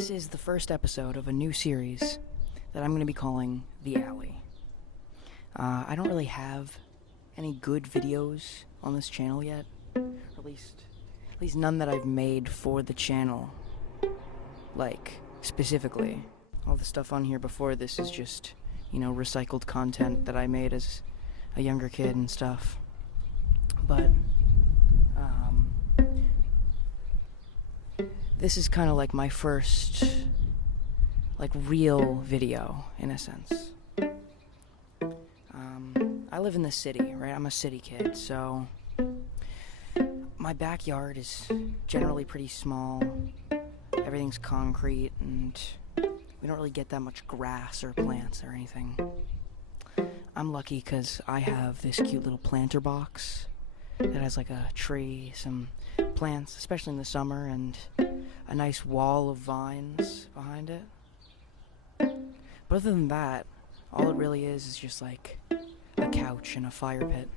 This is the first episode of a new series that I'm going to be calling The Alley. I don't really have any good videos on this channel yet, or at least none that I've made for the channel, like, specifically. All the stuff on here before this is just, recycled content that I made as a younger kid and stuff. But, this is kind of like my first, real video, in a sense. I live in the city, right? I'm a city kid, so my backyard is generally pretty small. Everything's concrete, and we don't really get that much grass or plants or anything. I'm lucky because I have this cute little planter box that has like a tree, some plants, especially in the summer, and a nice wall of vines behind it. But other than that, all it really is just like a couch and a fire pit.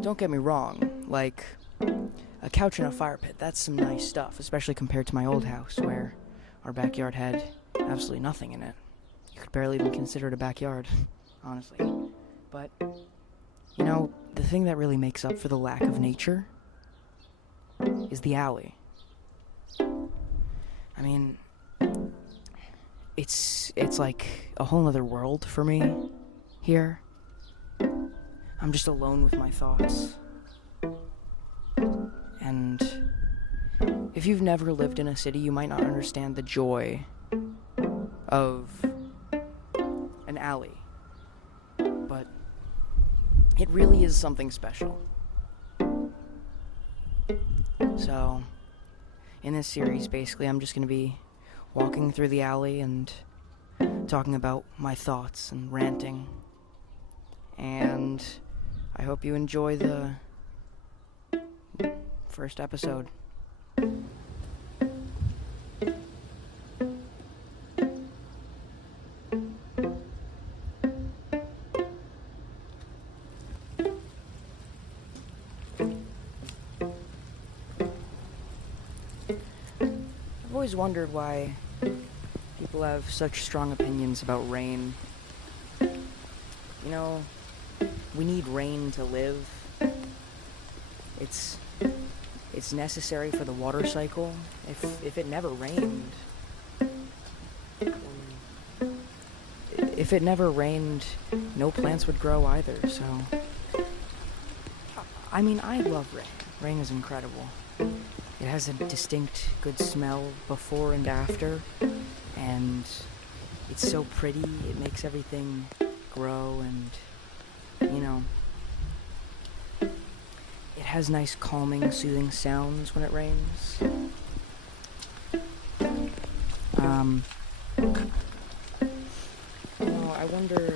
Don't get me wrong, like, a couch and a fire pit, that's some nice stuff, especially compared to my old house where our backyard had absolutely nothing in it. You could barely even consider it a backyard, honestly. But, the thing that really makes up for the lack of nature is the alley. I mean, it's like a whole other world for me here. I'm just alone with my thoughts. And if you've never lived in a city, you might not understand the joy of an alley. But it really is something special. So, in this series, basically, I'm just going to be walking through the alley and talking about my thoughts and ranting. And I hope you enjoy the first episode. I've always wondered why people have such strong opinions about rain. We need rain to live. It's necessary for the water cycle. If it never rained, no plants would grow either. So, I love rain. Rain is incredible. It has a distinct, good smell before and after, and it's so pretty. It makes everything grow, and it has nice, calming, soothing sounds when it rains. I wonder,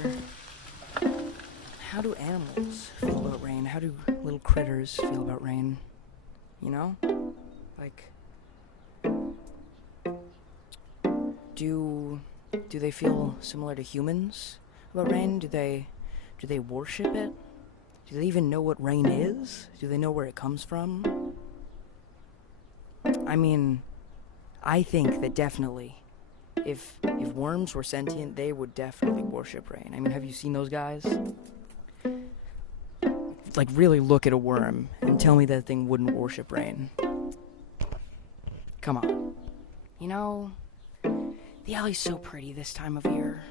how do animals feel about rain? How do little critters feel about rain? Do they feel similar to humans about rain? Do they worship it? Do they even know what rain is? Do they know where it comes from? I think that definitely, if worms were sentient, they would definitely worship rain. Have you seen those guys? Really look at a worm and tell me that thing wouldn't worship rain. Come on. The alley's so pretty this time of year,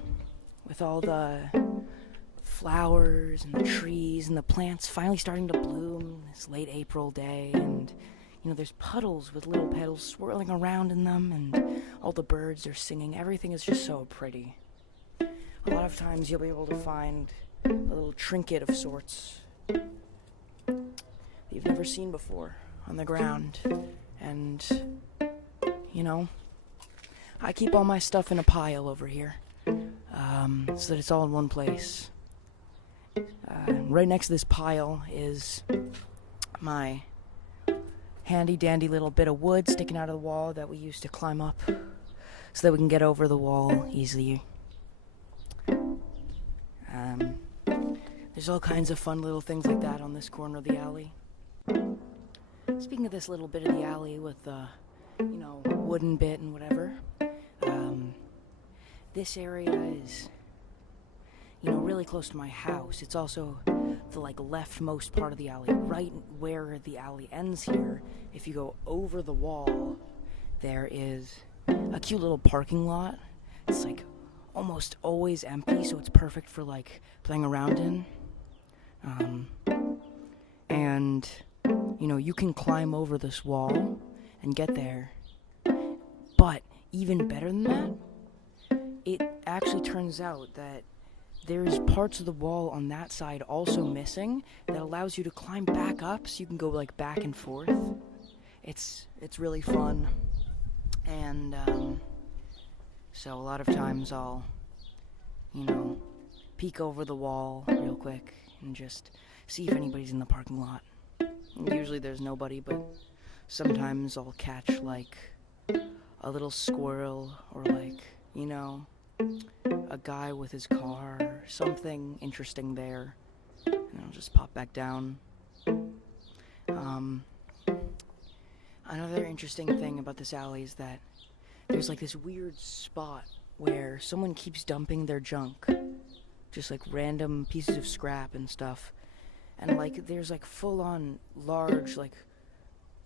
with all the flowers and the trees and the plants finally starting to bloom this late April day, and there's puddles with little petals swirling around in them, and all the birds are singing. Everything is just so pretty. A lot of times you'll be able to find a little trinket of sorts that you've never seen before on the ground, and I keep all my stuff in a pile over here, so that it's all in one place. Right next to this pile is my handy dandy little bit of wood sticking out of the wall that we used to climb up so that we can get over the wall easily. There's all kinds of fun little things like that on this corner of the alley. Speaking of this little bit of the alley with the, wooden bit and whatever, this area is, really close to my house. It's also the leftmost part of the alley, right where the alley ends here. If you go over the wall, there is a cute little parking lot. It's almost always empty, so it's perfect for playing around in. And you can climb over this wall and get there. But even better than that, it actually turns out that there's parts of the wall on that side also missing that allows you to climb back up, so you can go back and forth. It's really fun. And so a lot of times I'll peek over the wall real quick and just see if anybody's in the parking lot. Usually there's nobody, but sometimes I'll catch a little squirrel or a guy with his car, something interesting there, and I'll just pop back down. Another interesting thing about this alley is that there's this weird spot where someone keeps dumping their junk, just random pieces of scrap and stuff, and there's full-on large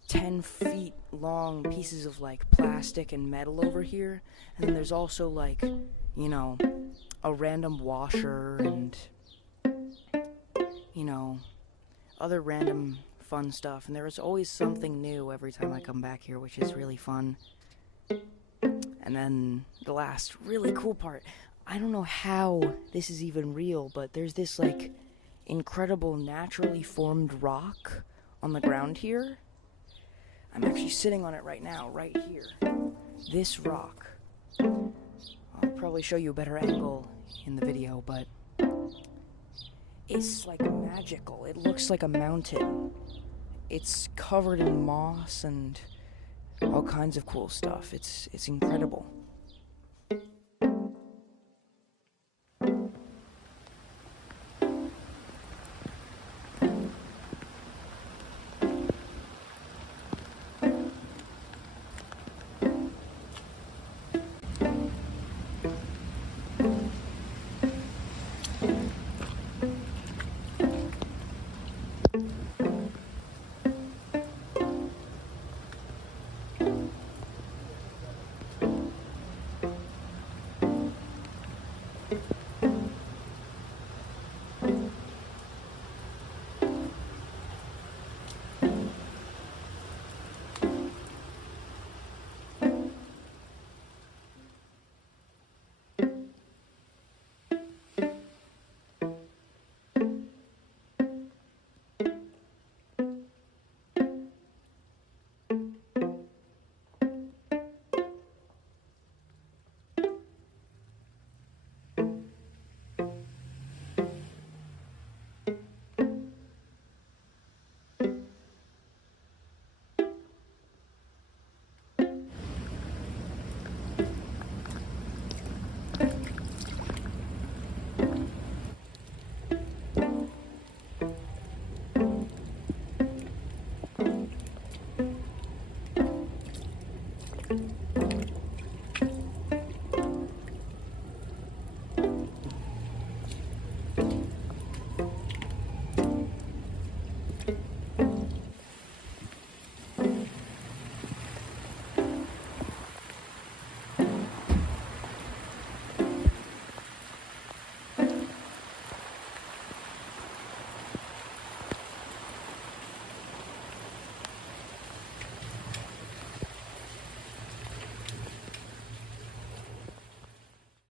10 feet long pieces of plastic and metal over here, and then there's also a random washer and other random fun stuff, and there is always something new every time I come back here, which is really fun. And then the last really cool part, I don't know how this is even real, but there's this incredible naturally formed rock on the ground here. I'm actually sitting on it right now, right here. This rock. I'll probably show you a better angle in the video, but it's magical. It looks like a mountain. It's covered in moss and all kinds of cool stuff. It's incredible.